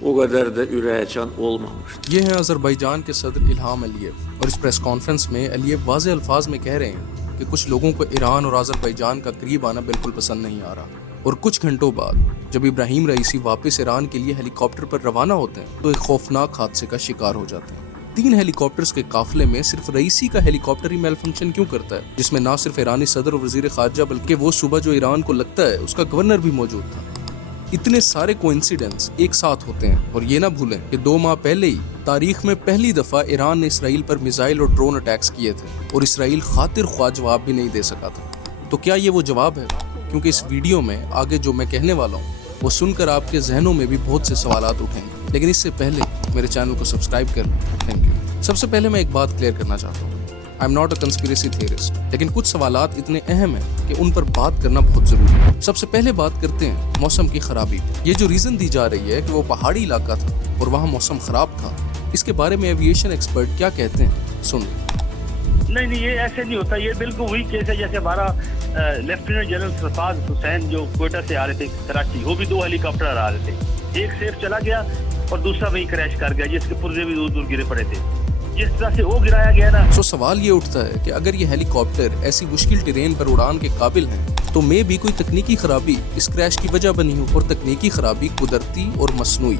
o kadar da üre açan olmamıştı. یہ ہیں آذربائیجان کے صدر الہام علییو، اور اس پریس کانفرنس میں علییو واضح الفاظ میں کہہ رہے ہیں کہ کچھ لوگوں کو ایران اور آذربائیجان کا قریب آنا بالکل پسند نہیں آ رہا، اور کچھ گھنٹوں بعد جب ابراہیم رئیسی واپس ایران کے لیے ہیلی کاپٹر پر روانہ ہوتے ہیں تو ایک خوفناک حادثے کا شکار ہو جاتے ہیں۔ 3 ہیلی کاپٹرز کے قافلے میں صرف رئیسی کا ہیلی کاپٹر ہی میل فنکشن کیوں کرتا ہے، جس میں نہ صرف ایرانی صدر اور وزیر خارجہ بلکہ وہ صوبہ جو ایران کو لگتا ہے اس کا گورنر بھی موجود تھا۔ اتنے سارے کوئنسیڈنس ایک ساتھ ہوتے ہیں، اور یہ نہ بھولیں کہ 2 ماہ پہلے ہی تاریخ میں پہلی دفعہ ایران نے اسرائیل پر میزائل اور ڈرون اٹیکس کیے تھے، اور اسرائیل خاطر خواہ جواب بھی نہیں دے سکا تھا۔ تو کیا یہ وہ جواب ہے؟ کیونکہ اس ویڈیو میں آگے جو میں کہنے والا ہوں وہ سن کر آپ کے ذہنوں میں بھی بہت سے سوالات اٹھیں گے، لیکن اس سے پہلے میرے چینل کو سبسکرائب کر لیں۔ Thank you. سب سے پہلے میں ایک بات کلیئر کرنا چاہتا ہوں، I am not a conspiracy theorist, لیکن کچھ سوالات اتنے اہم ہیں کہ ان پر بات کرنا بہت ضروری ہے۔ سب سے پہلے بات کرتے ہیں موسم کی خرابی۔ یہ جو ریزن دی جا رہی ہے کہ وہ پہاڑی علاقہ تھا اور وہاں موسم خراب تھا، اس کے بارے میں ایویشن ایکسپرٹ کیا کہتے ہیں، سن لیں۔ نہیں یہ ایسے نہیں ہوتا، یہ بالکل وہی کیس ہے جیسے ہمارا لیفٹیننٹ جنرل سرفراز حسین جو کوئٹہ سے آ رہے تھے کراچی، وہ بھی 2 ہیلی کاپٹر آ رہے تھے، ایک سیف چلا گیا اور دوسرا وہی کریش کر گیا جس کے پرزے بھی دور دور گرے پڑے تھے، جس طرح سے وہ گرایا گیا نا۔ سوال یہ اٹھتا ہے کہ اگر یہ ہیلی کاپٹر ایسی مشکل ٹرین پر اڑان کے قابل ہیں تو میں بھی کوئی تکنیکی خرابی اس کریش کی وجہ بنی ہو، اور تکنیکی خرابی قدرتی اور مصنوعی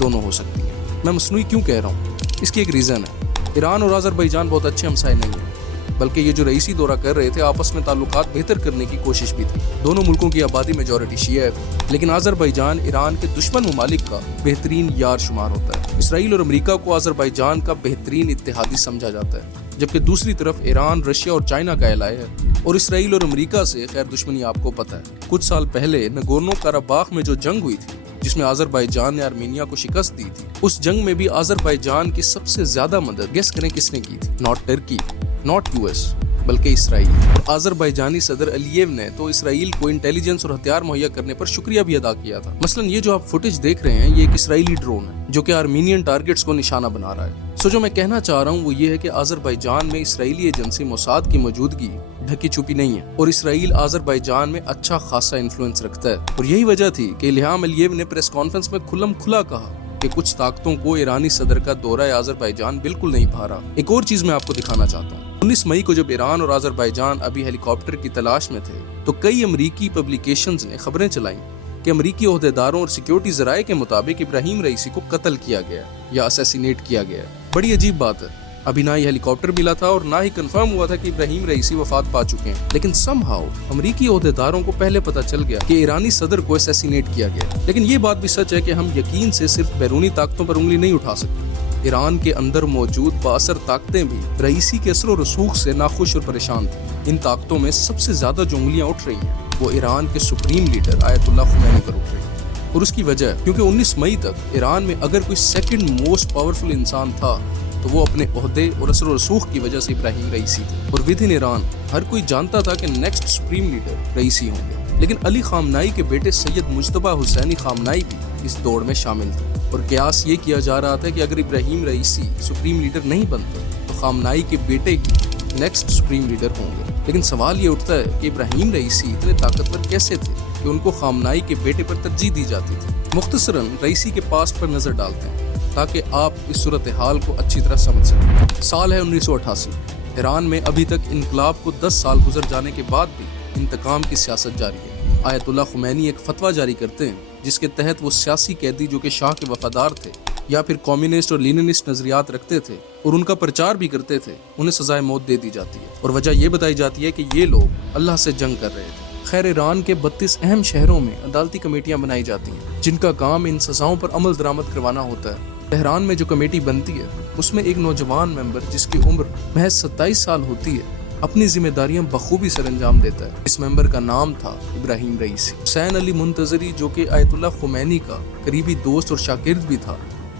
دونوں ہو سکتی ہے۔ میں مصنوعی کیوں کہہ رہا ہوں؟ اس کی ایک ریزن ہے، ایران اور آذربائیجان بہت اچھے ہمسائے نہیں ہیں، بلکہ یہ جو رئیسی دورہ کر رہے تھے آپس میں تعلقات بہتر کرنے کی کوشش بھی تھی۔ دونوں ملکوں کی آبادی میجورٹی شیعہ ہے، لیکن آذربائیجان ایران کے دشمن ممالک کا بہترین یار شمار ہوتا ہے۔ اسرائیل اور امریکہ کو آذربائیجان کا بہترین اتحادی سمجھا جاتا ہے، جبکہ دوسری طرف ایران، رشیا اور چائنا کا الائے ہے، اور اسرائیل اور امریکہ سے خیر دشمنی آپ کو پتہ ہے۔ کچھ سال پہلے نگورنو کاراباخ میں جو جنگ ہوئی تھی جس میں آذربائیجان نے آرمینیا کو شکست دی تھی، اس جنگ میں بھی آذربائیجان کی سب سے زیادہ مدد گیس کریں کس نے کی تھی؟ Not Turkey, not U S, بلکہ اسرائیل۔ اور آذربائیجانی صدر علییو نے تو اسرائیل کو انٹیلیجنس اور ہتھیار مہیا کرنے پر شکریہ بھی ادا کیا تھا۔ مثلا یہ جو آپ فوٹیج دیکھ رہے ہیں یہ ایک اسرائیلی ڈرون ہے جو کہ آرمینین ٹارگٹس کو نشانہ بنا رہا ہے۔ جو میں کہنا چاہ رہا ہوں وہ یہ ہے کہ آذربائیجان میں اسرائیلی ایجنسی موساد کی موجودگی ڈھکی چھپی نہیں ہے، اور اسرائیل آذربائیجان میں اچھا خاصا انفلوئنس رکھتا ہے، اور یہی وجہ تھی کہ الہام علییو نے پریس کانفرنس میں کھلم کھلا کہا کہ کچھ طاقتوں کو ایرانی صدر کا دورہ آذربائیجان بالکل نہیں بھا رہا۔ ایک اور چیز میں آپ کو دکھانا چاہتا ہوں، 19 مئی کو جب ایران اور آذربائیجان ابھی ہیلی کاپٹر کی تلاش میں تھے تو کئی امریکی پبلیکیشنز نے خبریں چلائیں کہ امریکی عہدیداروں اور سیکیورٹی ذرائع کے مطابق ابراہیم رئیسی کو قتل کیا گیا یا اسیسینیٹ کیا گیا۔ بڑی عجیب بات ہے، ابھی نہ ہی ہیلی کاپٹر ملا تھا اور نہ ہی کنفرم ہوا تھا کہ ابراہیم رئیسی وفات پا چکے ہیں، لیکن سم ہاؤ امریکی عہدیداروں کو پہلے پتہ چل گیا کہ ایرانی صدر کو اسیسینیٹ کیا گیا۔ لیکن یہ بات بھی سچ ہے کہ ہم یقین سے صرف بیرونی طاقتوں پر انگلی نہیں اٹھا سکتے، ایران کے اندر موجود بااثر طاقتیں بھی رئیسی کے اثر و رسوخ سے ناخوش اور پریشان تھیں۔ ان طاقتوں میں سب سے زیادہ جو انگلیاں اٹھ رہی ہیں وہ ایران کے سپریم لیڈر آیت اللہ خمینی پر اٹھ رہی ہیں، اور اس کی وجہ کیونکہ 19 مئی تک ایران میں اگر کوئی سیکنڈ موسٹ پاورفل انسان تھا تو وہ اپنے عہدے اور اثر و رسوخ کی وجہ سے ابراہیم رئیسی تھے، اور ود ان ایران ہر کوئی جانتا تھا کہ نیکسٹ سپریم لیڈر رئیسی ہوں گے۔ لیکن علی خامنائی کے بیٹے سید مجتبیٰ حسینی خامنائی بھی اس دوڑ میں شامل تھے، اور قیاس یہ کیا جا رہا تھا کہ اگر ابراہیم رئیسی سپریم لیڈر نہیں بنتا تو خامنائی کے بیٹے ہی نیکسٹ سپریم لیڈر ہوں گے۔ لیکن سوال یہ اٹھتا ہے کہ ابراہیم رئیسی اتنے طاقتور کیسے تھے کہ ان کو خامنائی کے بیٹے پر ترجیح دی جاتی تھی؟ مختصراً رئیسی کے پاسٹ پر نظر صورتحال ہیں تاکہ آپ اس صورتحال کو اچھی طرح سمجھ سکیں۔ سال ہے 1988، ایران میں ابھی تک انقلاب کو 10 سال گزر جانے کے بعد بھی انتقام کی سیاست جاری ہے۔ آیت اللہ خمینی ایک فتویٰ جاری کرتے ہیں جس کے تحت وہ سیاسی قیدی جو کہ شاہ کے وفادار تھے یا پھر کمیونسٹ اور لیننسٹ نظریات رکھتے تھے اور ان کا پرچار بھی کرتے تھے، انہیں سزائے موت دے دی جاتی ہے، اور وجہ یہ بتائی جاتی ہے کہ یہ لوگ اللہ سے جنگ کر رہے تھے۔ خیر ایران کے 32 اہم شہروں میں عدالتی کمیٹیاں بنائی جاتی ہیں جن کا کام ان سزاؤں پر عمل درآمد کروانا ہوتا ہے۔ تہران میں جو کمیٹی بنتی ہے اس میں ایک نوجوان ممبر جس کی عمر محض 27 سال ہوتی ہے اپنی ذمہ داریاں بخوبی سر انجام دیتا ہے۔ اس ممبر کا نام تھا ابراہیم رئیسی۔ حسین علی منتظری جو کہ آیت اللہ خمینی کا قریبی دوست اور شاگرد بھی تھا،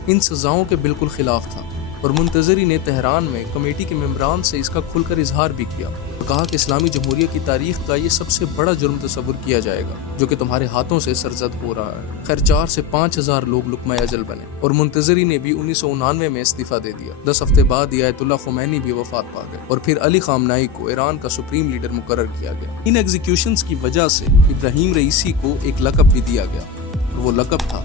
ان سزاؤں کے بالکل خلاف تھا، اور منتظری نے تہران میں کمیٹی کے ممبران سے اس کا کھل کر اظہار بھی کیا اور کہا کہ اسلامی جمہوریہ کی تاریخ کا یہ سب سے بڑا جرم تصور کیا جائے گا جو کہ تمہارے ہاتھوں سے سرزد ہو رہا ہے۔ خیر 4 سے 5 ہزار لوگ لقمہ اجل بنے اور منتظری نے بھی 1999 میں استعفیٰ دے دیا۔ 10 ہفتے بعد آیت اللہ خمینی بھی وفات پا گئے اور پھر علی خامنائی کو ایران کا سپریم لیڈر مقرر کیا گیا۔ ان ایگزیکیوشنز کی وجہ سے ابراہیم رئیسی کو ایک لقب بھی دیا گیا اور وہ لقب تھا